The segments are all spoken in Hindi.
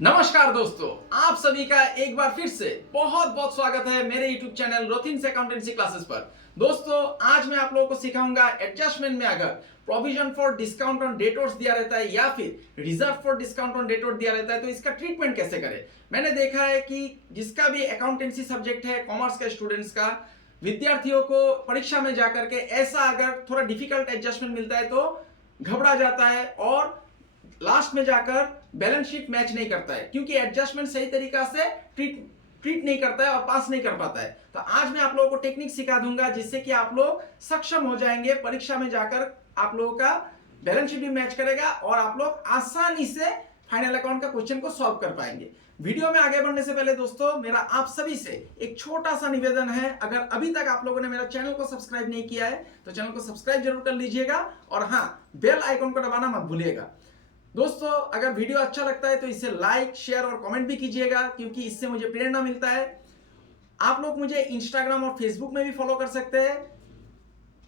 नमस्कार दोस्तों, आप सभी का एक बार फिर से बहुत बहुत स्वागत है मेरे YouTube चैनल रोथिन्स अकाउंटेंसी क्लासेस पर। दोस्तों, आज मैं आप लोगों को सिखाऊंगा एडजस्टमेंट में अगर provision for discount on debtors दिया रहता है या फिर reserve for discount on debtors दिया रहता है तो इसका ट्रीटमेंट कैसे करें। मैंने देखा है कि जिसका भी अकाउंटेंसी सब्जेक्ट है, कॉमर्स के स्टूडेंट्स का, विद्यार्थियों को परीक्षा में जाकर के ऐसा अगर थोड़ा डिफिकल्ट एडजस्टमेंट मिलता है तो घबरा जाता है और लास्ट में जाकर बैलेंस शीट मैच नहीं करता है, क्योंकि एडजस्टमेंट सही तरीका से ट्रीट नहीं करता है और पास नहीं कर पाता है। तो आज मैं आप लोगों को टेक्निक सिखा दूंगा जिससे कि आप लोग सक्षम हो जाएंगे परीक्षा में जाकर, आप लोगों का बैलेंस शीट भी मैच करेगा और आप लोग आसानी से फाइनल अकाउंट का क्वेश्चन को सॉल्व कर पाएंगे। वीडियो में आगे बढ़ने से पहले दोस्तों, मेरा आप सभी से एक छोटा सा निवेदन है, अगर अभी तक आप लोगों ने मेरा चैनल को सब्सक्राइब नहीं किया है तो चैनल को सब्सक्राइब जरूर कर लीजिएगा और हाँ, बेल आइकन को दबाना मत भूलिएगा। दोस्तों, अगर वीडियो अच्छा लगता है तो इसे लाइक, शेयर और कमेंट भी कीजिएगा, क्योंकि इससे मुझे प्रेरणा मिलता है। आप लोग मुझे इंस्टाग्राम और फेसबुक में भी फॉलो कर सकते हैं।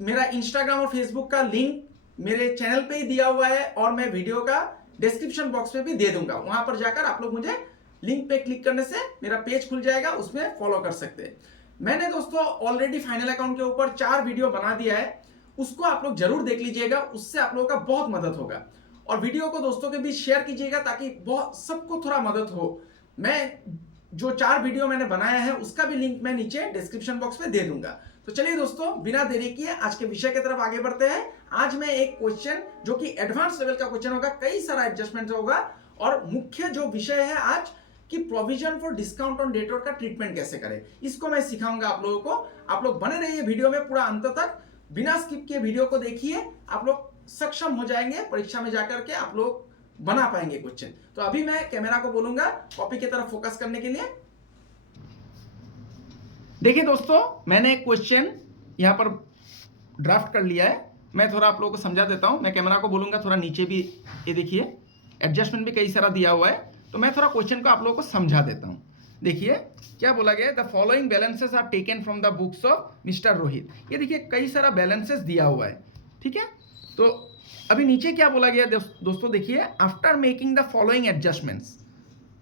मेरा इंस्टाग्राम और फेसबुक का लिंक मेरे चैनल पे ही दिया हुआ है और मैं वीडियो का डिस्क्रिप्शन बॉक्स में भी दे दूंगा। वहां पर जाकर आप लोग मुझे लिंक पे क्लिक करने से मेरा पेज खुल जाएगा, उसमें फॉलो कर सकते हैं। मैंने दोस्तों ऑलरेडी फाइनल अकाउंट के ऊपर 4 वीडियो बना दिया है, उसको आप लोग जरूर देख लीजिएगा, उससे आप लोगों का बहुत मदद होगा। और वीडियो को दोस्तों के बीच शेयर कीजिएगा ताकि बहुत सबको थोड़ा मदद हो। मैं जो 4 वीडियो मैंने बनाया है उसका भी लिंक मैं नीचे डिस्क्रिप्शन बॉक्स में दे दूंगा। तो चलिए दोस्तों, बिना देरी किए आज के विषय की तरफ आगे बढ़ते हैं। आज मैं एक क्वेश्चन जो कि एडवांस लेवल का क्वेश्चन होगा, कई सारा एडजस्टमेंट होगा और मुख्य जो विषय है आज कि provision for discount on debtor का ट्रीटमेंट कैसे करें, इसको मैं सिखाऊंगा आप लोगों को। आप लोग बने रहिए वीडियो में पूरा अंत तक, बिना स्किप किए वीडियो को देखिए, आप लोग सक्षम हो जाएंगे परीक्षा में जाकर के, आप लोग बना पाएंगे क्वेश्चन। तो अभी मैं कैमरा को बोलूंगा कॉपी की तरफ फोकस करने के लिए। देखिए दोस्तों, मैंने एक क्वेश्चन यहां पर ड्राफ्ट कर लिया है, मैं थोड़ा आप लोगों को समझा देता हूं। मैं कैमरा को बोलूंगा थोड़ा नीचे भी, ये देखिए एडजस्टमेंट भी कई सारा दिया हुआ है, तो मैं थोड़ा क्वेश्चन को आप लोगों को समझा देता हूं। देखिए क्या बोला गया, the following balances are taken from the books of mister Rohit. ये देखिए कई सारा बैलेंसेस दिया हुआ है, ठीक है। तो अभी नीचे क्या बोला गया दोस्तों, देखिए after making the following adjustments,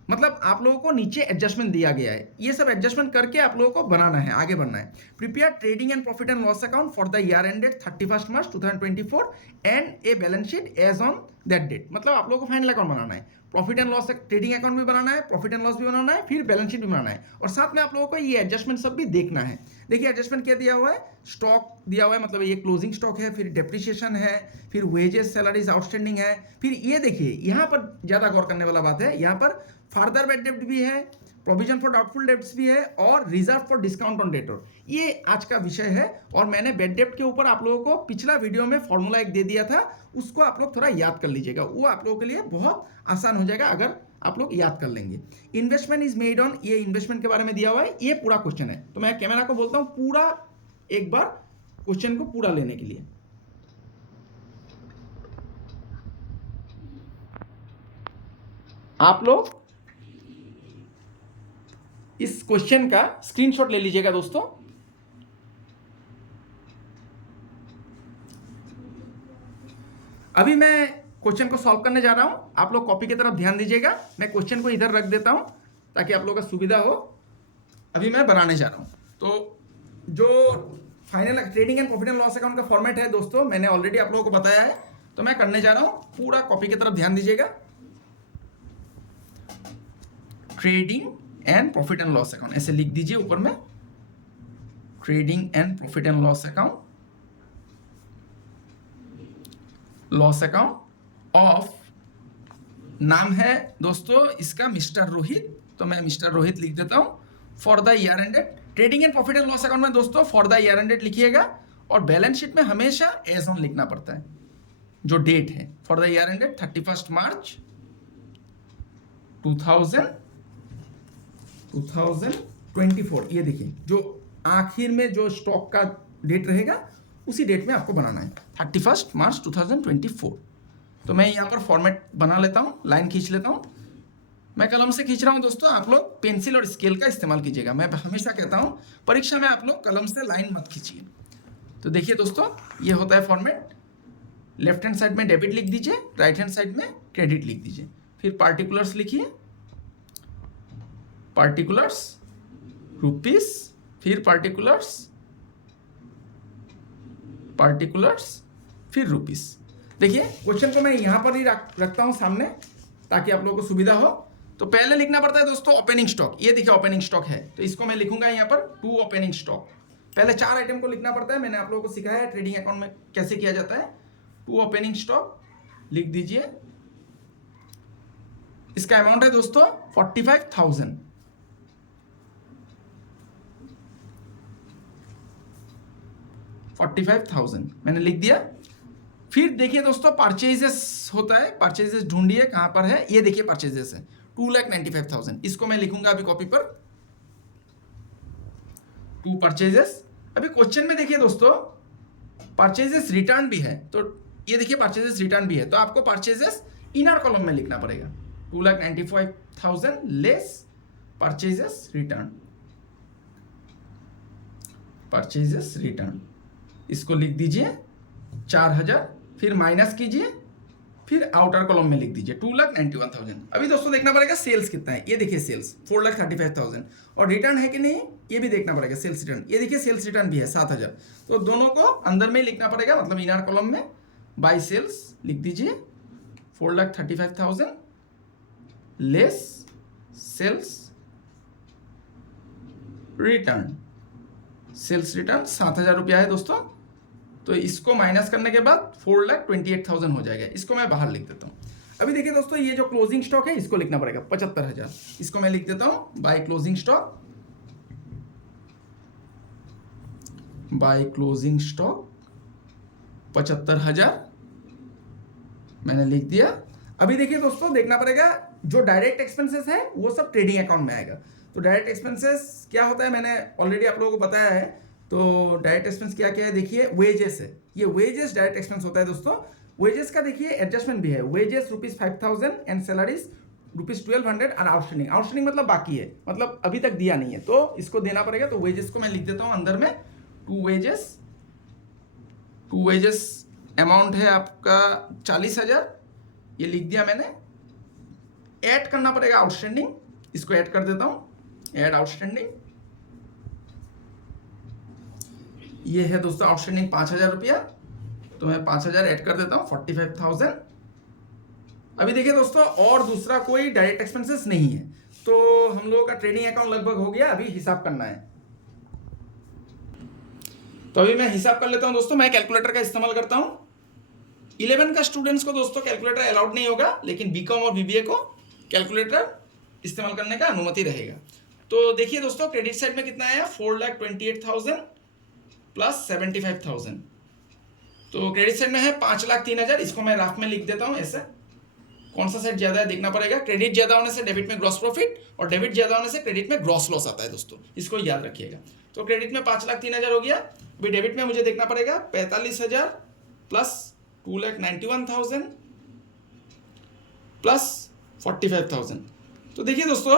मतलब आप लोगों को नीचे एडजस्टमेंट दिया गया है, ये सब एडजस्टमेंट करके आप लोगों को बनाना है, आगे बढ़ना है। Prepare trading and profit and loss account for the year ended 31 March 2024 and a balance sheet as on that date. मतलब आप लोगों को फाइनल अकाउंट बनाना है, profit and loss trading account भी बनाना है, प्रॉफिट एंड लॉस भी बनाना है, फिर बैलेंस शीट भी बनाना है, और साथ में आप लोगों को ये एडजस्टमेंट सब भी देखना है। देखिए एडजस्टमेंट क्या दिया हुआ है, स्टॉक दिया हुआ है, मतलब ये क्लोजिंग स्टॉक है, फिर डेप्रिसिएशन है, फिर वेजेस सैलरीज आउटस्टैंडिंग है, फिर ये देखिए यहाँ पर ज़्यादा गौर करने वाला बात है, यहाँ पर फर्दर बैड डेब्ट भी है, प्रोविजन फॉर डाउटफुल डेब्ट्स भी है और reserve for discount on debtor, ये आज का विषय है। और मैंने बैड डेब्ट के ऊपर आप लोगों को पिछला वीडियो में फॉर्मूला एक दे दिया था, उसको आप लोग थोड़ा याद कर लीजिएगा, वो आप लोगों के लिए बहुत आसान हो जाएगा अगर आप लोग याद कर लेंगे। इन्वेस्टमेंट इज मेड ऑन, ये इन्वेस्टमेंट के बारे में दिया हुआ है, ये पूरा क्वेश्चन है। तो मैं कैमरा को बोलता हूं पूरा एक बार क्वेश्चन को पूरा लेने के लिए। आप लोग इस क्वेश्चन का स्क्रीनशॉट ले लीजिएगा दोस्तों। अभी मैं क्वेश्चन को सॉल्व करने जा रहा हूं, आप लोग कॉपी की तरफ ध्यान दीजिएगा। मैं क्वेश्चन को इधर रख देता हूं ताकि आप लोगों का सुविधा हो। अभी मैं बनाने जा रहा हूं, तो जो final trading and profit and loss account का फॉर्मेट है दोस्तों, मैंने ऑलरेडी आप लोगों को बताया है, तो मैं करने जा रहा हूं। पूरा कॉपी की तरफ ध्यान दीजिएगा। Trading and profit and loss account ऐसे लिख दीजिए ऊपर में, trading and profit and loss account, loss account of, नाम है दोस्तों इसका मिस्टर रोहित, तो मैं मिस्टर रोहित लिख देता हूं। For the year ended, trading and profit and loss account में दोस्तों फॉर द ईयर एंडेड लिखिएगा, और बैलेंस शीट में हमेशा एज ऑन लिखना पड़ता है, जो डेट है for the year ended 31 March 2024। ये देखिए जो आखिर में जो स्टॉक का डेट रहेगा उसी डेट में आपको बनाना है, 31 मार्च 2024। तो मैं यहाँ पर फॉर्मेट बना लेता हूँ, लाइन खींच लेता हूँ। मैं कलम से खींच रहा हूँ दोस्तों, आप लोग पेंसिल और स्केल का इस्तेमाल कीजिएगा। मैं हमेशा कहता हूँ परीक्षा में आप लोग कलम से लाइन मत खींचिए। तो देखिए दोस्तों, ये होता है फॉर्मेट। लेफ्ट हैंड साइड में डेबिट लिख दीजिए, राइट हैंड साइड में क्रेडिट लिख दीजिए, फिर पार्टिकुलर्स लिखिए, पार्टिकुलर्स रुपीस, फिर पार्टिकुलर्स, फिर रुपीस। देखिए क्वेश्चन को मैं यहां पर ही रखता हूं सामने ताकि आप लोगों को सुविधा हो। तो पहले लिखना पड़ता है दोस्तों ओपनिंग स्टॉक। ये देखिए ओपनिंग स्टॉक है, तो इसको मैं लिखूंगा यहां पर 2 ओपनिंग स्टॉक। पहले 4 आइटम को लिखना पड़ता है, मैंने आप लोगों को सिखाया है ट्रेडिंग अकाउंट में कैसे किया जाता है। 2 ओपनिंग स्टॉक लिख दीजिए। इसका अमाउंट है दोस्तों 45,000। 45,000 मैंने लिख दिया। फिर देखिए दोस्तों परचेजेस होता है, परचेजेस ढूंढिए कहां पर है। ये देखिए परचेजेस है 2,95,000। इसको मैं लिखूंगा अभी कॉपी पर 2 परचेजेस। अभी क्वेश्चन में देखिए दोस्तों परचेजेस रिटर्न भी है, तो ये देखिए परचेजेस रिटर्न भी है, तो आपको परचेजेस इनर कॉलम में लिखना पड़ेगा। 2,95,000 less purchases return, purchases return इसको लिख दीजिए 4,000, फिर माइनस कीजिए, फिर आउटर कॉलम में लिख दीजिए 2,91,000। अभी दोस्तों देखना पड़ेगा सेल्स कितना है। ये देखिए सेल्स 4,35,000 और रिटर्न है कि नहीं ये भी देखना पड़ेगा सेल्स रिटर्न। ये देखिए सेल्स रिटर्न भी है 7,000, तो दोनों को अंदर में लिखना पड़ेगा, मतलब इनर कॉलम में बाय सेल्स लिख दीजिए 4,35,000 less sales return. Sales return 7,000 रुपया है दोस्तों, तो इसको माइनस करने के बाद 4,28,000 हो जाएगा। इसको मैं बाहर लिख देता हूँ। अभी देखिए दोस्तों ये जो क्लोजिंग स्टॉक है इसको लिखना पड़ेगा 75,000। इसको मैं लिख देता हूँ by closing stock, by closing stock 75,000 मैंने लिख दिया। अभी देखिए दोस्तों देखना पड़ेगा जो डायरेक्ट एक्सपेंसेस है वो सब ट्रेडिंग अकाउंट में आएगा। तो डायरेक्ट एक्सपेंसेस क्या होता है मैंने ऑलरेडी आप लोगों को बताया है। तो डायरेक्ट एक्सपेंस क्या क्या है देखिए, वेजेस है, ये वेजेस डायरेक्ट एक्सपेंस होता है दोस्तों। वेजेस का देखिए एडजस्टमेंट भी है, वेजेस ₹5,000 एंड सैलरीज ₹1,200 और आउटस्टैंडिंग, आउटस्टैंडिंग मतलब बाकी है, मतलब अभी तक दिया नहीं है, तो इसको देना पड़ेगा। तो वेजेस को मैं लिख देता हूँ अंदर में 2 वेजेस अमाउंट है आपका 40,000, ये लिख दिया मैंने। ऐड करना पड़ेगा आउटस्टैंडिंग, इसको ऐड कर देता हूँ, ऐड आउटस्टैंडिंग। ये है दोस्तों आउटस्टैंडिंग 5,000 रुपया, तो मैं 5,000 ऐड कर देता हूँ 45,000। अभी देखिए दोस्तों और दूसरा कोई डायरेक्ट एक्सपेंसेस नहीं है, तो हम लोगों का ट्रेडिंग अकाउंट लगभग हो गया। अभी हिसाब करना है, तो अभी मैं हिसाब कर लेता हूं दोस्तों। मैं कैलकुलेटर का इस्तेमाल करता हूं। 11 का स्टूडेंट्स को दोस्तों कैलकुलेटर अलाउड नहीं होगा, लेकिन बीकॉम और बीबीए को कैलकुलेटर इस्तेमाल करने का अनुमति रहेगा। तो देखिए दोस्तों क्रेडिट साइड में कितना आया 4,28,000 प्लस 75,000। तो क्रेडिट साइड में है 5,03,000। इसको मैं राफ में लिख देता हूं ऐसे। कौन सा साइड ज्यादा है देखना पड़ेगा। क्रेडिट ज्यादा होने से डेबिट में ग्रॉस प्रॉफिट और डेबिट ज्यादा होने से क्रेडिट में ग्रॉस लॉस आता है दोस्तों, इसको याद रखिएगा। तो क्रेडिट में 5,03,000 हो गया। अभी डेबिट में मुझे देखना पड़ेगा 45,000 प्लस 2,91,000 प्लस 45,000। तो देखिए दोस्तों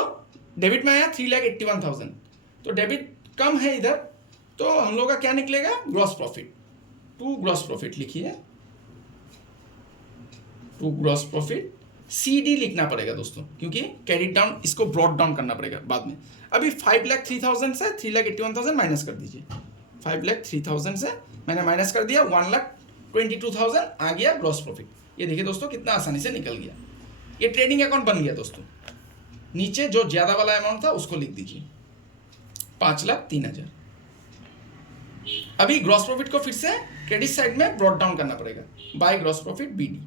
डेबिट में आया 3,81,000, तो डेबिट कम है इधर, तो हम लोग का क्या निकलेगा gross profit. To gross profit लिखिए, टू ग्रॉस प्रॉफिट। CD लिखना पड़ेगा दोस्तों, क्योंकि क्रेडिट डाउन इसको ब्रॉड डाउन करना पड़ेगा बाद में। अभी 5,03,000 से 3,81,000 माइनस कर दीजिए। 5,03,000 से मैंने माइनस कर दिया, 1,22,000 आ गया ग्रॉस प्रॉफिट। ये देखिए दोस्तों कितना आसानी से निकल गया। ये ट्रेडिंग अकाउंट बन गया दोस्तों। नीचे जो ज्यादा वाला अमाउंट था उसको लिख दीजिए 5,03,000। अभी ग्रॉस प्रॉफिट को फिर से क्रेडिट साइड में ब्रॉड डाउन करना पड़ेगा, by gross profit BD,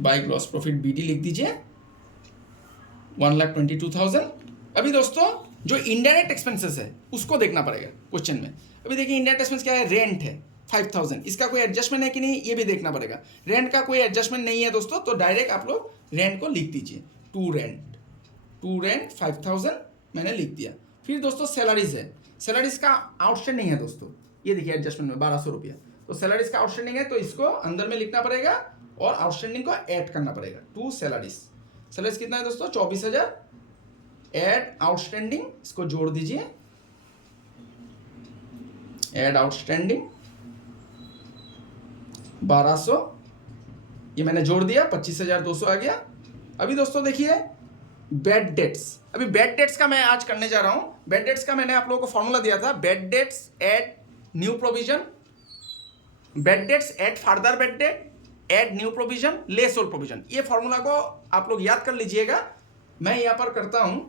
by gross profit BD लिख दीजिए 1,22,000। अभी दोस्तों जो इनडायरेक्ट एक्सपेंसेस है उसको देखना पड़ेगा क्वेश्चन में। अभी देखिए इनडायरेक्ट एक्सपेंस क्या है, रेंट है 5,000, इसका कोई एडजस्टमेंट है कि नहीं ये भी देखना पड़ेगा। रेंट का कोई एडजस्टमेंट नहीं है दोस्तों, तो डायरेक्ट आप लोग रेंट को लिख दीजिए टू रेंट 5,000 मैंने लिख दिया। फिर दोस्तों सैलरीज है, सैलरीज का आउटस्टैंडिंग है दोस्तों, ये देखिए एडजस्टमेंट में 1,200 रुपया, तो सैलरीज का आउटस्टैंडिंग है, तो इसको अंदर में लिखना पड़ेगा और आउटस्टैंडिंग को ऐड करना पड़ेगा टू सैलरीज। सैलरीज कितना है दोस्तों 24,000, ऐड आउटस्टैंडिंग इसको जोड़ दीजिए, ऐड आउटस्टैंडिंग 1,200, ये मैंने जोड़ दिया 25,200 आ गया। अभी दोस्तों देखिए बेड डेट्स। अभी बेड डेट्स का मैं आज करने जा रहा हूं। बेड डेट्स का मैंने आप लोगों को फॉर्मूला दिया था, bad debts at new provision, bad debts at further bad debt, add new provision, less old provision. ये फॉर्मूला को आप लोग याद कर लीजिएगा। मैं यहाँ पर करता हूँ,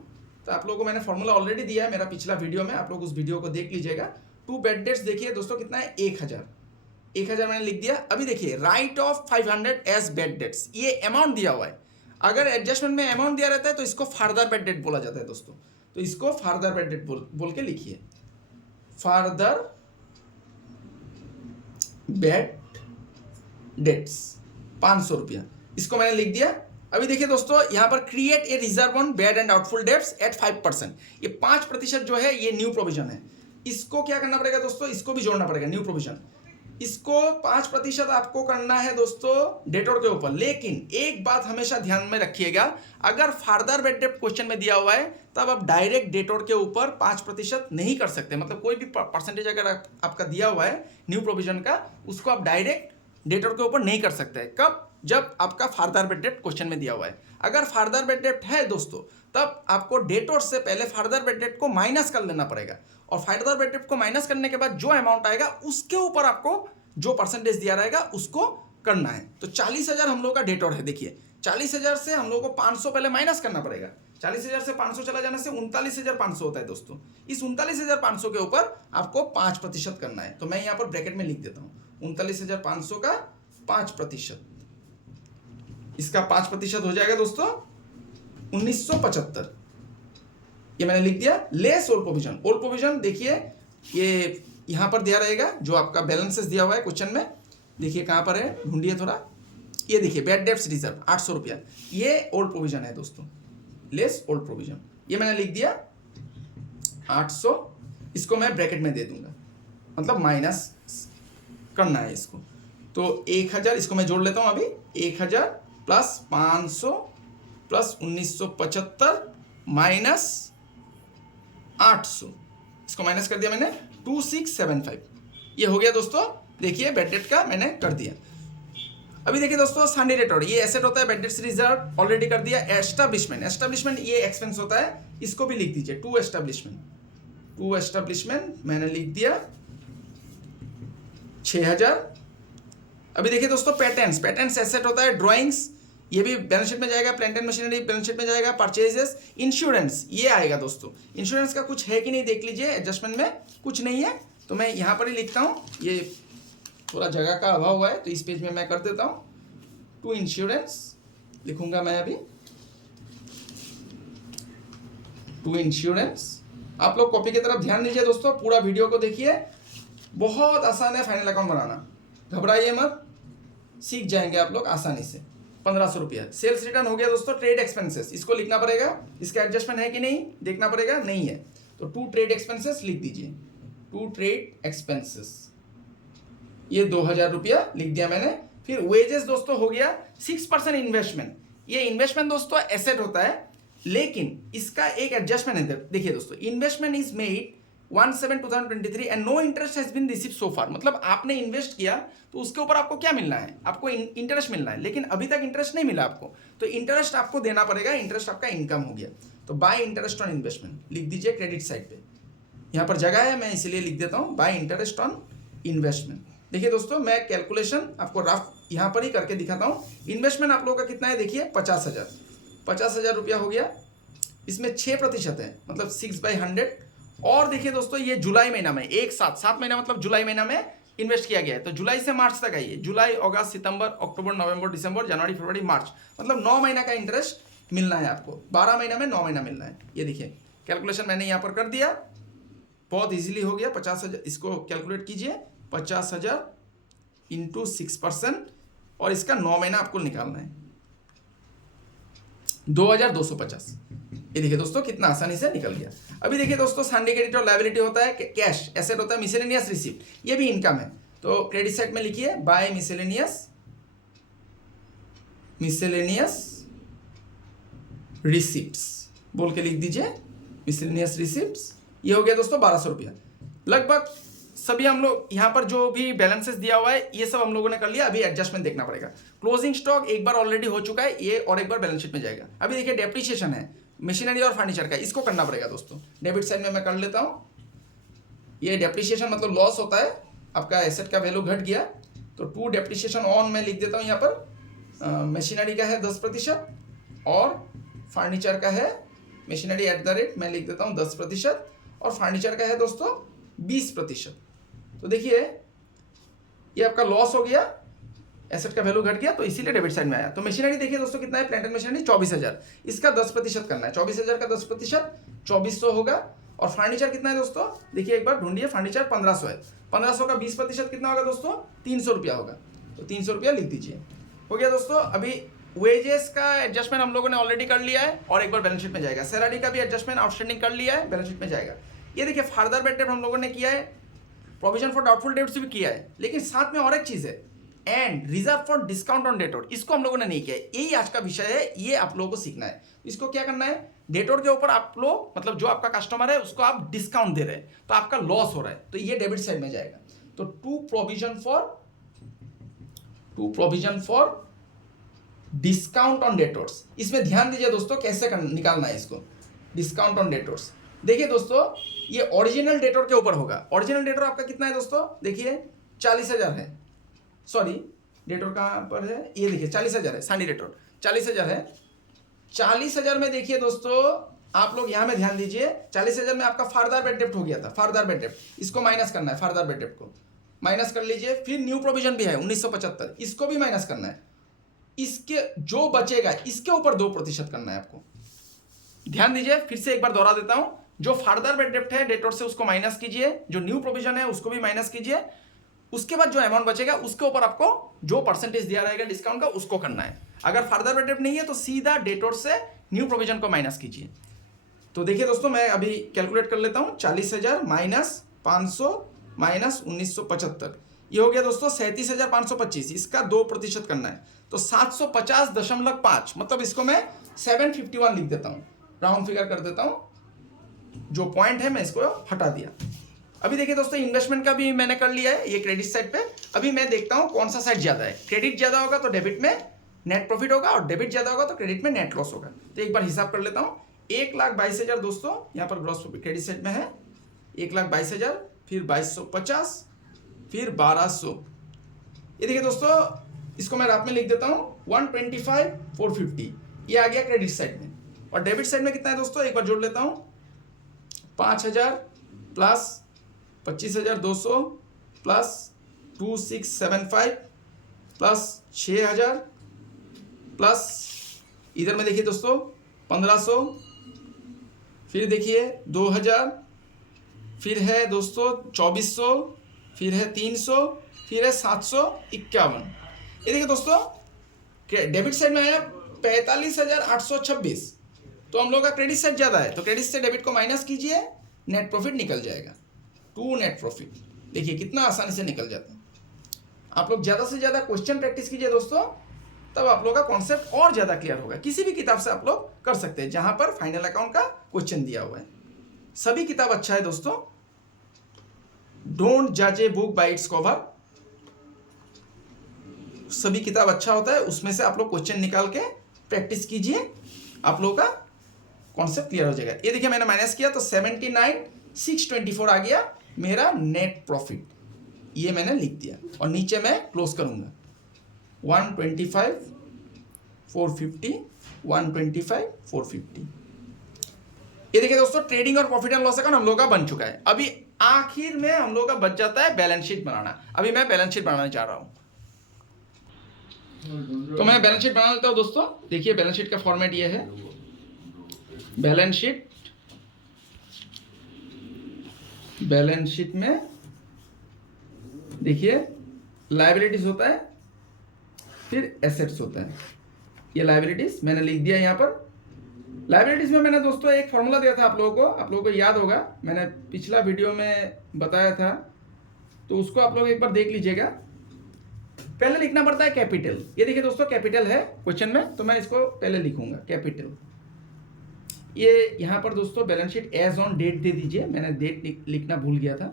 तो आप लोगों को मैंने फॉर्मूला ऑलरेडी दिया है मेरा पिछला वीडियो में, आप लोग उस वीडियो को देख लीजिएगा। टू बेड डेट्स देखिए दोस्तों कितना है, 1000 मैंने लिख दिया। अभी देखिए write off 500 as bad debts, ये अमाउंट दिया हुआ है। अगर एडजस्टमेंट में अमाउंट दिया रहता है तो इसको फर्दर बेड डेट बोला जाता है दोस्तों। तो इसको फर्दर बेड डेट बोल के लिखिए, फर्दर बेड डेट्स 500 रुपया, इसको मैंने लिख दिया। अभी देखिए दोस्तों यहाँ पर create a reserve on bad and doubtful debts at 5%, ये 5% जो है ये न्यू प्रोविजन है। इसको क्या करना पड़ेगा दोस्तों, इसको भी जोड़ना पड़ेगा न्यू प्रोविजन। इसको 5% आपको करना है दोस्तों डेटोर के ऊपर। लेकिन एक बात हमेशा ध्यान में रखिएगा, अगर फर्दर बेड डेट क्वेश्चन में दिया हुआ है तब आप डायरेक्ट डेटोर के ऊपर 5% नहीं कर सकते। मतलब कोई भी परसेंटेज अगर आपका दिया हुआ है न्यू प्रोविजन का, उसको आप डायरेक्ट डेटोर के ऊपर नहीं कर सकते। कब? जब आपका फर्दर बेड डेट क्वेश्चन में दिया हुआ है। अगर फर्दर बेड डेट है दोस्तों, तब आपको डेटोर से पहले फर्दर बेड डेट को माइनस कर लेना पड़ेगा, और फर्दर बेड डेट को माइनस करने के बाद जो अमाउंट आएगा उसके ऊपर आपको जो परसेंटेज दिया रहेगा उसको करना है। तो 40,000 हम लोग का डेटोर है। देखिए 40,000 से हम लोग को 500 पहले माइनस करना पड़ेगा। 40,000 से 500 चला जाने से 39,500 होता है दोस्तों। इस 39,500 के ऊपर आपको 5% करना है। तो मैं यहाँ पर ब्रैकेट में लिख देता हूँ 39,500 का 5%, इसका 5% हो जाएगा दोस्तों 1975। ये मैंने लिख दिया। Less old provision, old provision देखिए ये यहाँ पर दिया रहेगा, जो आपका बैलेंसेस दिया हुआ है क्वेश्चन में। देखिए कहाँ पर है, ढूंढिए थोड़ा। ये देखिए बेड डेट्स रिजर्व 800 रुपया, ये ओल्ड प्रोविजन है दोस्तों, लेस ओल्ड प्रोविजन। ये मैंने लिख दिया 800, इसको मैं ब्रैकेट में दे दूंगा, मतलब माइनस करना है इसको। तो 1000, इसको मैं जोड़ लेता हूँ अभी। 1000 प्लस 500 प्लस 1975 माइनस 800, इसको माइनस कर दिया मैंने 2675। ये हो गया दोस्तों। देखिए बेड डेट का मैंने कर दिया। अभी देखिए दोस्तों सन्डे डेटोर, ये एसेट होता है, बेड डेट्स रिजर्व ऑलरेडी कर दिया। एस्टेब्लिशमेंट ये एक्सपेंस होता है, इसको भी लिख दीजिए टू एस्टेब्लिशमेंट मैंने लिख दिया 6000। अभी देखिए दोस्तों पेटेंट्स एसेट होता है। ड्राइंग्स ये भी बैलेंस शीट में जाएगा, plant and machinery balance sheet में जाएगा। परचेजेस, इंश्योरेंस ये आएगा दोस्तों। इंश्योरेंस का कुछ है कि नहीं देख लीजिए, एडजस्टमेंट में कुछ नहीं है तो मैं यहाँ पर ही लिखता हूँ। ये थोड़ा जगह का अभाव हुआ है तो इस पेज में मैं कर देता हूँ टू इंश्योरेंस लिखूंगा मैं अभी, टू इंश्योरेंस। आप लोग कॉपी की तरफ ध्यान दीजिए दोस्तों, पूरा वीडियो को देखिए, बहुत आसान है फाइनल अकाउंट बनाना, घबराइए मत, सीख जाएंगे आप लोग आसानी से। 1500 रुपया। सेल्स रिटर्न हो गया दोस्तों। ट्रेड एक्सपेंसेस, इसको लिखना पड़ेगा, इसका एडजस्टमेंट है कि नहीं देखना पड़ेगा, नहीं है तो टू ट्रेड एक्सपेंसेस लिख दीजिए, टू ट्रेड एक्सपेंसेस, ये 2000 रुपया लिख दिया मैंने। फिर वेजेस दोस्तों हो गया 6% इन्वेस्टमेंट। ये इन्वेस्टमेंट दोस्तों एसेट होता है, लेकिन इसका एक एडजस्टमेंट है। देखिए दोस्तों, investment is made 1/7/2023 and no interest has been received so far. मतलब आपने इन्वेस्ट किया तो उसके ऊपर आपको क्या मिलना है, आपको इंटरेस्ट मिलना है, लेकिन अभी तक इंटरेस्ट नहीं मिला आपको, तो इंटरेस्ट आपको देना पड़ेगा। इंटरेस्ट आपका इनकम हो गया, तो बाय इंटरेस्ट ऑन इन्वेस्टमेंट लिख दीजिए क्रेडिट साइड पे। यहाँ पर जगह है मैं इसलिए लिख देता हूँ बाय इंटरेस्ट ऑन इन्वेस्टमेंट। देखिए दोस्तों मैं कैलकुलेशन आपको रफ यहाँ पर ही करके दिखाता हूँ। इन्वेस्टमेंट आप लोगों का कितना है देखिए 50,000 रुपया हो गया। इसमें 6% है, मतलब 6/100। और देखिए दोस्तों ये जुलाई महीना में एक साथ 7 महीना, मतलब जुलाई महीना में इन्वेस्ट किया गया है। तो जुलाई से मार्च तक आइए, जुलाई, अगस्त, सितंबर, अक्टूबर, नवंबर, दिसंबर, जनवरी, फरवरी, मार्च, मतलब 9 महीना का इंटरेस्ट मिलना है आपको। 12 महीना में 9 महीना मिलना है। ये देखिए कैलकुलेशन मैंने यहाँ पर कर दिया, बहुत इजीली हो गया। 50,000 इसको कैलकुलेट कीजिए, 50,000 इंटू 6%, और इसका 9 महीना आपको निकालना है 2250। ये देखिए दोस्तों कितना आसानी से निकल गया। अभी देखिए दोस्तों संडे क्रेडिट और लायबिलिटी होता है, कैश एसेट होता है, मिसेलेनियस रिसीप्ट ये भी इनकम है। तो क्रेडिट साइड में लिखिए बाय मिसेलेनियस रिसिप्ट्स बोल के लिख दीजिए, मिसेलेनियस रिसिप्ट्स। ये हो गया दोस्तों 1200 रुपया। लगभग सभी हम लोग यहाँ पर जो भी बैलेंसेस दिया हुआ है ये सब हम लोगों ने कर लिया। अभी एडजस्टमेंट देखना पड़ेगा। क्लोजिंग स्टॉक एक बार ऑलरेडी हो चुका है ये, और एक बार बैलेंस शीट में जाएगा। अभी देखिए डेप्रिसिएशन है मशीनरी और फर्नीचर का, इसको करना पड़ेगा दोस्तों। डेबिट साइड में मैं कर लेता हूँ। ये डेप्रिसिएशन मतलब लॉस होता है, आपका एसेट का वैल्यू घट गया, तो टू डेप्रिसिएशन ऑन मैं लिख देता हूँ यहाँ पर। मशीनरी का है 10% और फर्नीचर का है, मशीनरी एट द रेट मैं लिख देता हूँ 10% और फर्नीचर का है दोस्तों 20%। तो देखिए ये आपका लॉस हो गया, एसेट का वैल्यू घट गया, तो इसीलिए डेबिट साइड में आया। तो मशीनरी देखिए दोस्तों कितना है, प्लांट एंड मशीनरी 24,000, इसका 10% करना है। 24,000 का 10% 2400 होगा। और फर्नीचर कितना है दोस्तों, देखिए एक बार ढूंढिए, फर्नीचर 1500 है, 1500 का 20% कितना होगा दोस्तों, 300 रुपया होगा। तो 300 रुपया लिख दीजिए। हो गया दोस्तों। अभी वेजेस का एडजस्टमेंट हम लोगों ने ऑलरेडी कर लिया है और एक बार बैलेंस शीट में जाएगा। सैलरी का भी एडजस्टमेंट आउटस्टैंडिंग कर लिया है, बैलेंस शीट में जाएगा। ये देखिए फर्दर बैड डेट हम लोगों ने किया है, प्रोविजन फॉर डाउटफुल डेट्स भी किया है, लेकिन साथ में और एक चीज है, and reserve for discount on detour, इसको हम लोगों ने नहीं किया है। यही आज का विषय है, ये आप लोगों को सीखना है। इसको क्या करना है, डेटोर के ऊपर आप लोग मतलब जो आपका कस्टमर है उसको आप डिस्काउंट दे रहे हैं तो आपका लॉस हो रहा है, तो ये डेबिट साइड में जाएगा। तो to provision for discount on debtors, इसमें ध्यान दीजिए दोस्तों कैसे निकालना है इसको। डिस्काउंट ऑन डेटोर्स, देखिए दोस्तों ये ओरिजिनल डेटोर के ऊपर होगा। ओरिजिनल डेटोर आपका कितना है दोस्तों, देखिए 40,000 है, सॉरी डेटोर कहाँ पर है, ये देखिए 40,000 है, सानी डेटोर 40,000 है। 40,000 में देखिए दोस्तों आप लोग यहाँ में ध्यान दीजिए, 40,000 में आपका फर्दर बैड डेप्ट हो गया था, फर्दर बैड डेप्ट, इसको माइनस करना है, फर्दर बैड डेप्ट को माइनस कर लीजिए। फिर न्यू प्रोविजन भी है 1975, इसको भी माइनस करना है। इसके जो बचेगा इसके ऊपर 2% करना है आपको। ध्यान दीजिए, फिर से एक बार दोहरा देता हूं, जो फर्दर बैड डेप्ट है डेटोर से उसको माइनस कीजिए, जो न्यू प्रोविजन है उसको भी माइनस कीजिए, उसके बाद जो अमाउंट बचेगा उसके ऊपर आपको जो परसेंटेज दिया रहेगा डिस्काउंट का उसको करना है। अगर फर्दर बैड डेप्ट नहीं है तो सीधा डेटोर से न्यू प्रोविजन को माइनस कीजिए। तो देखिए दोस्तों मैं अभी कैलकुलेट कर लेता हूं, 40,000 माइनस 500 माइनस 1975, ये हो गया दोस्तों 37,525, इसका 2% करना है तो 750.5, मतलब इसको मैं 751 लिख देता हूं, राउंड फिगर कर देता हूं, जो पॉइंट है मैं इसको हटा दिया। अभी देखिए दोस्तों इन्वेस्टमेंट का भी मैंने कर लिया है, ये क्रेडिट साइड पे। अभी मैं देखता हूं कौन सा साइड ज्यादा है, क्रेडिट ज्यादा होगा तो डेबिट में नेट प्रॉफिट होगा और डेबिट ज्यादा होगा तो क्रेडिट में नेट लॉस होगा। तो एक बार हिसाब कर लेता हूं, 1,22,000 दोस्तों यहाँ पर ग्रॉस क्रेडिट साइड में है, 1,22,000, फिर 2,250, फिर 1,200। ये देखिए दोस्तों इसको मैं रात में लिख देता हूँ 125,450, ये आ गया क्रेडिट साइड में। और डेबिट साइड में कितना है दोस्तों, एक बार जोड़ लेता हूँ, 5,000 प्लस 25,200 प्लस 2,675 प्लस 6,000 प्लस इधर में देखिए दोस्तों 1,500, फिर देखिए 2,000, फिर है दोस्तों 2,400, फिर है 300, फिर है 751। ये देखिए दोस्तों डेबिट साइड में है 45,826, तो हम लोग का क्रेडिट साइड ज़्यादा है, तो क्रेडिट से डेबिट को माइनस कीजिए, नेट प्रॉफिट निकल जाएगा, टू नेट प्रॉफिट। देखिए कितना आसानी से निकल जाता है। आप लोग ज़्यादा से ज़्यादा क्वेश्चन प्रैक्टिस कीजिए दोस्तों, तब आप लोग का कॉन्सेप्ट और ज़्यादा क्लियर होगा। किसी भी किताब से आप लोग कर सकते हैं जहाँ पर फाइनल अकाउंट का क्वेश्चन दिया हुआ है। सभी किताब अच्छा है दोस्तों, डोंट जज a book by its cover, सभी किताब अच्छा होता है, उसमें से आप लोग क्वेश्चन निकाल के प्रैक्टिस कीजिए, आप लोगों का कॉन्सेप्ट क्लियर हो जाएगा। ये देखिए मैंने माइनस किया तो 79,624 आ गया मेरा नेट प्रॉफिट, ये मैंने लिख दिया और नीचे मैं क्लोज करूंगा 125,450, 125,450। ये देखिए दोस्तों ट्रेडिंग और प्रॉफिट एंड लॉस अकाउंट हम लोग का बन चुका है। अभी आखिर में हम लोग का बच जाता है बैलेंस शीट बनाना। अभी मैं बैलेंस शीट बनाने जा रहा हूं, तो मैं बैलेंस शीट बना लेता हूं दोस्तों। देखिए बैलेंस शीट का फॉर्मेट ये है, बैलेंस शीट में देखिए लायबिलिटीज होता है, फिर एसेट्स होता है। ये लायबिलिटीज मैंने लिख दिया यहाँ पर। लायबिलिटीज में मैंने दोस्तों एक फॉर्मूला दिया था आप लोगों को याद होगा, मैंने पिछला वीडियो में बताया था, तो उसको आप लोग एक बार देख लीजिएगा। पहले लिखना पड़ता है कैपिटल, ये देखिए दोस्तों कैपिटल है क्वेश्चन में, तो मैं इसको पहले लिखूंगा कैपिटल। ये यहाँ पर दोस्तों balance sheet as on date दे दीजिए, मैंने डेट लिखना भूल गया था,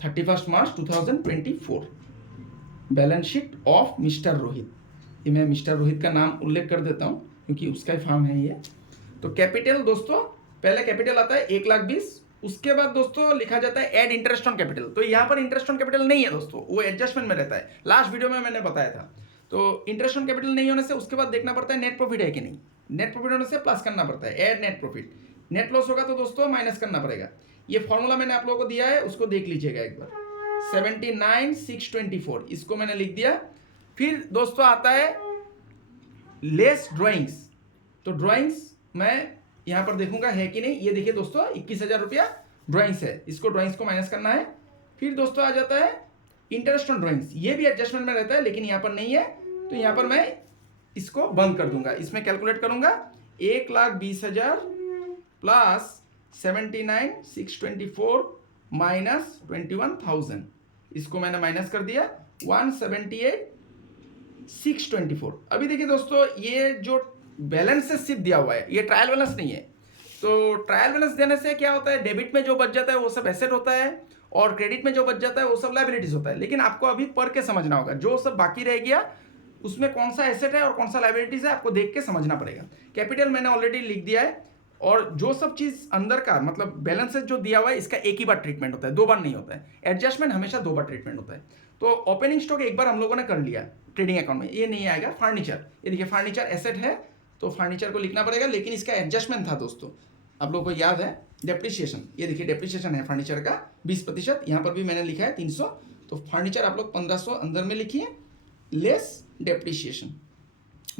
31 March 2024, balance sheet of mister Rohit. ये मैं मिस्टर रोहित का नाम उल्लेख कर देता हूँ क्योंकि उसका ही फॉर्म है ये। तो कैपिटल दोस्तों पहले कैपिटल आता है 1,20,000, उसके बाद दोस्तों लिखा जाता है ऐड इंटरेस्ट ऑन कैपिटल। तो यहाँ पर इंटरेस्ट ऑन कैपिटल नहीं है दोस्तों, वो एडजस्टमेंट में रहता है, लास्ट वीडियो में मैंने बताया था। तो इंटरेस्ट ऑन कैपिटल नहीं होने से उसके बाद देखना पड़ता है नेट प्रॉफिट है कि नहीं। नेट प्रॉफिट होने से प्लस करना पड़ता है, add net profit. Net loss होगा तो दोस्तों माइनस करना पड़ेगा। ये फॉर्मूला मैंने आप लोगों को दिया है, उसको देख लीजिएगा एक बार। 79,624 इसको मैंने लिख दिया। फिर दोस्तों आता है लेस ड्राइंग्स। तो ड्राइंग्स मैं यहाँ पर देखूंगा है कि नहीं। ये देखिए दोस्तों 21,000 रुपया ड्राइंग्स है, इसको ड्राइंग्स को माइनस करना है। फिर दोस्तों आ जाता है इंटरेस्ट ऑन ड्राइंग्स, ये भी एडजस्टमेंट में रहता है लेकिन यहाँ पर नहीं है, तो यहाँ पर मैं इसको बंद कर दूंगा। इसमें कैलकुलेट करूंगा 1,20,000 प्लस 79,624 माइनस 21,000, इसको मैंने माइनस कर दिया 178,624। अभी देखिए दोस्तों ये जो बैलेंस से सिर्फ दिया हुआ है, ये ट्रायल बैलेंस नहीं है। तो ट्रायल बैलेंस देने से क्या होता है, डेबिट में जो बच जाता है वो सब एसेट होता है और क्रेडिट में जो बच जाता है वो सब लायबिलिटीज होता है। लेकिन आपको अभी पढ़ के समझना होगा, जो सब बाकी रह गया उसमें कौन सा एसेट है और कौन सा लायबिलिटीज है, आपको देख के समझना पड़ेगा। कैपिटल मैंने ऑलरेडी लिख दिया है, और जो सब चीज अंदर का मतलब बैलेंस जो दिया हुआ है इसका एक ही बार ट्रीटमेंट होता है, 2 बार नहीं होता है। एडजस्टमेंट हमेशा 2 बार ट्रीटमेंट होता है। तो ओपनिंग स्टॉक एक बार हम लोगों ने कर लिया ट्रेडिंग अकाउंट में, ये नहीं आएगा। फर्नीचर, ये देखिए फर्नीचर एसेट है तो फर्नीचर को लिखना पड़ेगा, लेकिन इसका एडजस्टमेंट था दोस्तों, आप लोगों को याद है। डेप्रिसिएशन, ये देखिए डेप्रिसिएशन है फर्नीचर का 20%, यहाँ पर भी मैंने लिखा है 300। तो फर्नीचर आप लोग 1500 अंदर में लिखिए, लेस डेप्रिसिएशन,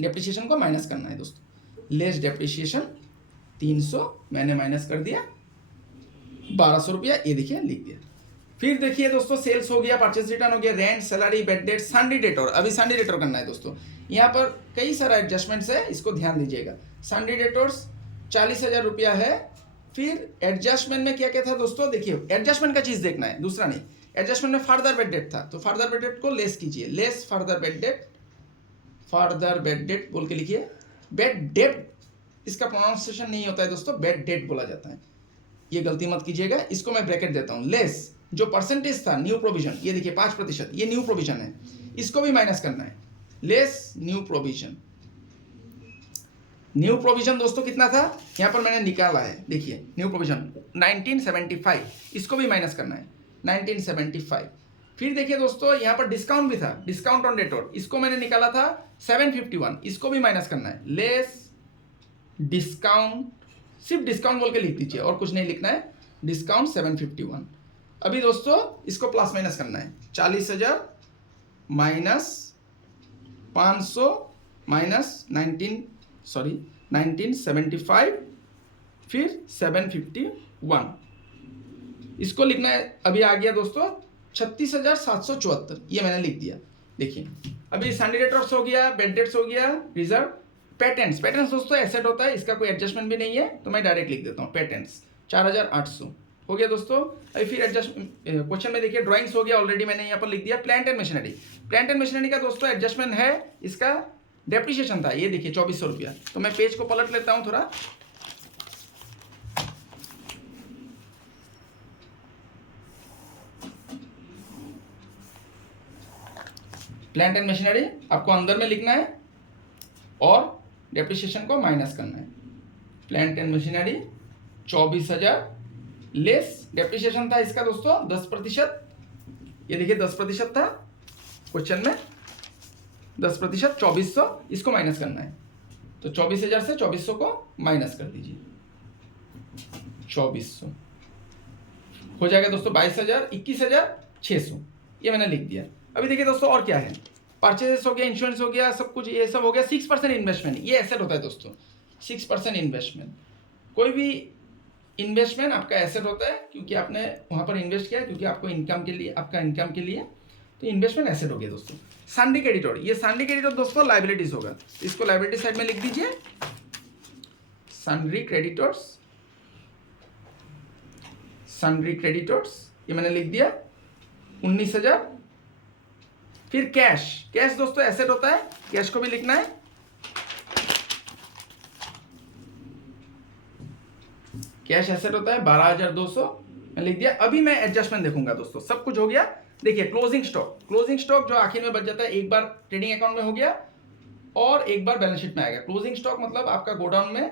डेप्रिसिएशन को माइनस करना है दोस्तों। लेस डेप्रिसिएशन 300 मैंने माइनस कर दिया 1,200 रुपया, ये देखिए लिख दिया। फिर देखिए दोस्तों सेल्स हो गया, परचेज रिटर्न हो गया, rent, salary, bed date, सन्डी detour. अभी सन्डी डेटोर करना है दोस्तों, यहाँ पर कई सारा एडजस्टमेंट्स है, इसको ध्यान दीजिएगा। सन्डी डेटोर्स 40,000 रुपया है। फिर एडजस्टमेंट में क्या क्या था दोस्तों, देखिए एडजस्टमेंट का चीज देखना है, दूसरा नहीं। एडजस्टमेंट में फर्दर बेड डेट था, तो फर्दर बेड डेट को लेस कीजिए, less further bad date, further bad date बोल के लिखिए। बेड डेट इसका प्रोनाउंसिएशन नहीं होता है दोस्तों, बेड डेट बोला जाता है, ये गलती मत कीजिएगा। इसको मैं ब्रैकेट देता हूँ। लेस जो परसेंटेज था न्यू प्रोविजन, ये देखिए 5%, ये न्यू प्रोविजन है, इसको भी माइनस करना है। Less new provision, new provision दोस्तों कितना था, यहाँ पर मैंने निकाला है, देखिए न्यू प्रोविजन 1975, इसको भी माइनस करना है 1975। फिर देखिए दोस्तों यहाँ पर डिस्काउंट भी था, डिस्काउंट ऑन डेटोर, इसको मैंने निकाला था 751, इसको भी माइनस करना है। लेस डिस्काउंट, सिर्फ डिस्काउंट बोल के लिख दीजिए और कुछ नहीं लिखना है, डिस्काउंट 751। अभी दोस्तों इसको प्लस माइनस करना है, 40,000 माइनस 500 माइनस 1975 फिर 751, इसको लिखना है। अभी आ गया दोस्तों 36,774, ये मैंने लिख दिया। देखिए अभी सन्डी डेटर्स हो गया, बेड डेट्स हो गया, रिजर्व, पेटेंट्स। पेटेंट्स दोस्तों एसेट होता है, इसका कोई एडजस्टमेंट भी नहीं है, तो मैं डायरेक्ट लिख देता हूँ पेटेंट्स 4,800 हो गया दोस्तों। अभी फिर एडजस्ट क्वेश्चन में देखिए ड्राइंग्स हो गया, ऑलरेडी मैंने यहाँ पर लिख दिया। Plant and machinery, plant and machinery का दोस्तों एडजस्टमेंट है, इसका डेप्रिसिएशन था, ये देखिए 2,400 रुपया। तो मैं पेज को पलट लेता हूँ थोड़ा, प्लांट एंड मशीनरी आपको अंदर में लिखना है और डेप्रिसिएशन को माइनस करना है। Plant and machinery 24,000 less depreciation था इसका दोस्तों 10%, ये देखिए 10% था क्वेश्चन में, 10% 2,400, इसको माइनस करना है। तो 24,000 से 2,400 को माइनस कर दीजिए, 2,400 हो जाएगा दोस्तों 22,000, 21,600, ये मैंने लिख दिया। अभी देखिए दोस्तों और क्या है, परचेजेस हो गया, इंश्योरेंस हो गया, सब कुछ ये सब हो गया। 6% इन्वेस्टमेंट, ये एसेट होता है दोस्तों, 6% इन्वेस्टमेंट। कोई भी इन्वेस्टमेंट आपका एसेट होता है क्योंकि आपने वहाँ पर इन्वेस्ट किया, क्योंकि आपको इनकम के लिए, आपका इनकम के लिए, तो इन्वेस्टमेंट एसेट हो गया दोस्तों। सन्डी क्रेडिटर, ये सन्डी क्रेडिटर दोस्तों लाइबिलिटीज होगा, इसको लाइबिलिटी साइड में लिख दीजिए। सन्डी क्रेडिटर्स, सन्डी क्रेडिटर्स ये मैंने लिख दिया 19,000। फिर कैश, कैश दोस्तों एसेट होता है, कैश को भी लिखना है। कैश एसेट होता है 12,200 मैं लिख दिया। अभी मैं एडजस्टमेंट देखूंगा दोस्तों, सब कुछ हो गया। देखिए क्लोजिंग स्टॉक, क्लोजिंग स्टॉक जो आखिर में बच जाता है, एक बार ट्रेडिंग अकाउंट में हो गया और एक बार बैलेंस शीट में आएगा। क्लोजिंग स्टॉक मतलब आपका गोडाउन में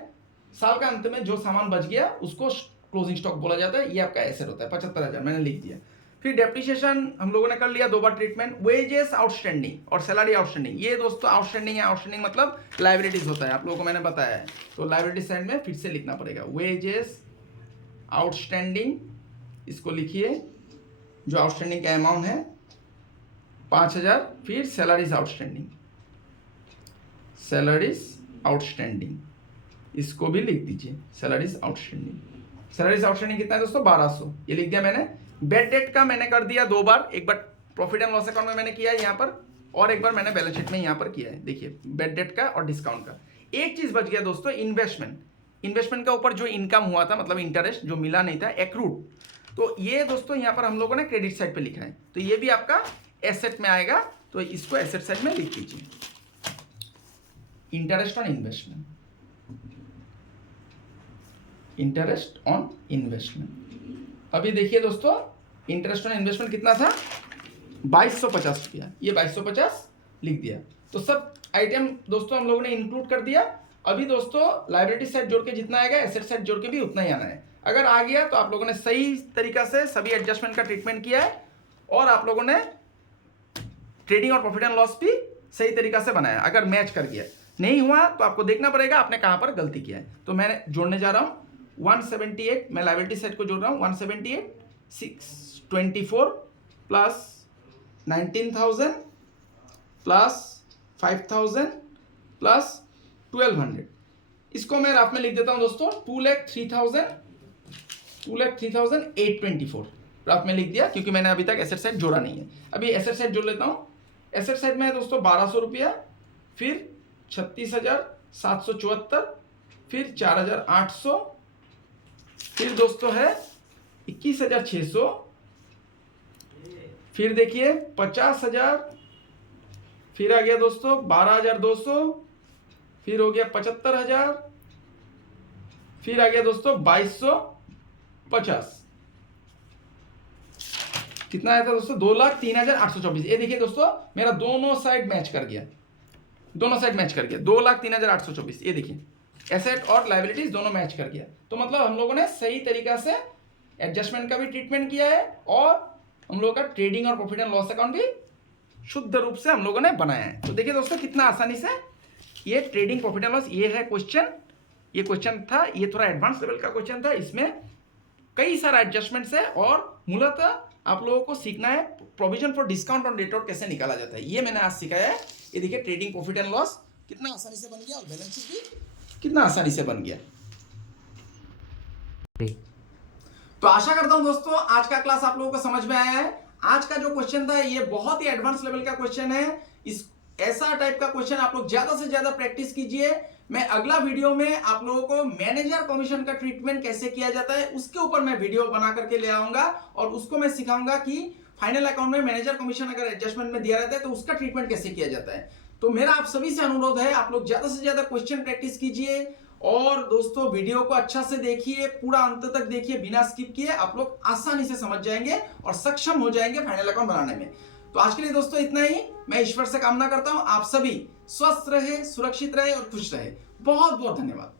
साल का अंत में जो सामान बच गया उसको क्लोजिंग स्टॉक बोला जाता है, ये आपका एसेट होता है। 75,000 मैंने लिख दिया। फिर डेप्रिसिएशन हम लोगों ने कर लिया 2 बार ट्रीटमेंट। वेजेस आउटस्टैंडिंग और सैलरी आउटस्टैंडिंग, ये दोस्तों आउटस्टैंडिंग है, आउटस्टैंडिंग मतलब लाइबिलिटीज होता है, आप लोगों को मैंने बताया है। तो लाइबिलिटी साइड में फिर से लिखना पड़ेगा वेजेस आउटस्टैंडिंग, इसको लिखिए, जो आउटस्टैंडिंग का अमाउंट है 5,000। फिर सैलरीज आउटस्टैंडिंग, सैलरीज आउटस्टैंडिंग, इसको भी लिख दीजिए सैलरीज आउटस्टैंडिंग। सैलरीज आउटस्टैंडिंग कितना है दोस्तों 1200, ये लिख दिया मैंने। बेड डेट का मैंने कर दिया 2 बार, एक बार प्रॉफिट एंड लॉस अकाउंट में मैंने किया है यहाँ पर, और एक बार मैंने बैलेंस शीट में यहाँ पर किया है। देखिए बेड डेट का और डिस्काउंट का। एक चीज बच गया दोस्तों, इन्वेस्टमेंट। इन्वेस्टमेंट का ऊपर जो इनकम हुआ था, मतलब इंटरेस्ट जो मिला नहीं था, एक्रूड, तो ये दोस्तों यहाँ पर हम लोगों ने क्रेडिट साइड पे लिखा है, तो ये भी आपका एसेट में आएगा, तो इसको एसेट साइड में लिख दीजिए, interest on investment, interest on investment. अभी देखिए दोस्तों, इंटरेस्ट ऑन इन्वेस्टमेंट कितना था 2250 रुपया, ये 2250 लिख दिया। तो सब आइटम दोस्तों हम लोगों ने इंक्लूड कर दिया। अभी दोस्तों लायबिलिटी साइड जोड़ के जितना आएगा, एसेट साइड जोड़ के भी उतना ही आना है। अगर आ गया तो आप लोगों ने सही तरीका से सभी एडजस्टमेंट का ट्रीटमेंट किया है, और आप लोगों ने ट्रेडिंग और प्रॉफिट एंड लॉस भी सही तरीका से बनाया। अगर मैच कर गया, नहीं हुआ तो आपको देखना पड़ेगा आपने कहां पर गलती किया है। तो मैं जोड़ने जा रहा हूं 178, मैं लायबिलिटी साइड को जोड़ रहा हूं 178 624 प्लस 19,000 प्लस 5,000 प्लस 1,200। इसको मैं राफ में लिख देता हूं दोस्तों 2,03,824 राफ में लिख दिया, क्योंकि मैंने अभी तक एसेट साइड जोड़ा नहीं है। अभी एसेट साइड जोड़ लेता हूं। एसेट साइड में है दोस्तों 1,200 रुपया, फिर 36,774, फिर 4,800, फिर दोस्तों है 21,600, फिर देखिए 50,000, फिर आ गया दोस्तों 12,200, फिर हो गया 75,000, फिर आ गया दोस्तों 2,250। कितना आया था दोस्तों 2,03,824। ये देखिए दोस्तों मेरा दोनों साइड मैच कर गया, दोनों साइड मैच कर गया 2,03,824। ये देखिए एसेट और लायबिलिटीज दोनों मैच कर गया। तो मतलब हम लोगों ने सही तरीका से एडजस्टमेंट का भी ट्रीटमेंट किया है, और हम लोगों का ट्रेडिंग और प्रॉफिट एंड लॉस अकाउंट भी शुद्ध रूप से हम लोगों ने बनाया है। तो देखिए दोस्तों कितना आसानी से ये ट्रेडिंग प्रॉफिट एंड लॉस, ये है क्वेश्चन, ये क्वेश्चन था, ये थोड़ा एडवांस लेवल का क्वेश्चन था। इसमें कई सारा एडजस्टमेंट्स है, और मूलतः आप लोगों को सीखना है प्रोविजन फॉर डिस्काउंट ऑन डेट आउट कैसे निकाला जाता है, ये मैंने आज सिखाया है। ये देखिए ट्रेडिंग प्रॉफिट एंड लॉस कितना आसानी से बन गया, और बैलेंस शीट भी कितना आसानी से बन गया। तो आशा करता हूं दोस्तों आज का क्लास आप लोगों को समझ में आया है। आज का जो क्वेश्चन था ये बहुत ही एडवांस लेवल का क्वेश्चन है। इस ऐसा टाइप का क्वेश्चन आप लोग ज्यादा से ज्यादा प्रैक्टिस कीजिए। मैं अगला वीडियो में आप लोगों को मैनेजर कमीशन का ट्रीटमेंट कैसे किया जाता है उसके ऊपर मैं वीडियो बना करके ले आऊंगा, और उसको मैं सिखाऊंगा कि फाइनल अकाउंट में मैनेजर कमीशन अगर एडजस्टमेंट में दिया रहता है तो उसका ट्रीटमेंट कैसे किया जाता है। तो मेरा आप सभी से अनुरोध है, आप लोग ज्यादा से ज्यादा क्वेश्चन प्रैक्टिस कीजिए, और दोस्तों वीडियो को अच्छा से देखिए, पूरा अंत तक देखिए बिना स्किप किए। आप लोग आसानी से समझ जाएंगे और सक्षम हो जाएंगे फाइनल अकाउंट बनाने में। तो आज के लिए दोस्तों इतना ही। मैं ईश्वर से कामना करता हूं आप सभी स्वस्थ रहे, सुरक्षित रहे और खुश रहे। बहुत बहुत धन्यवाद।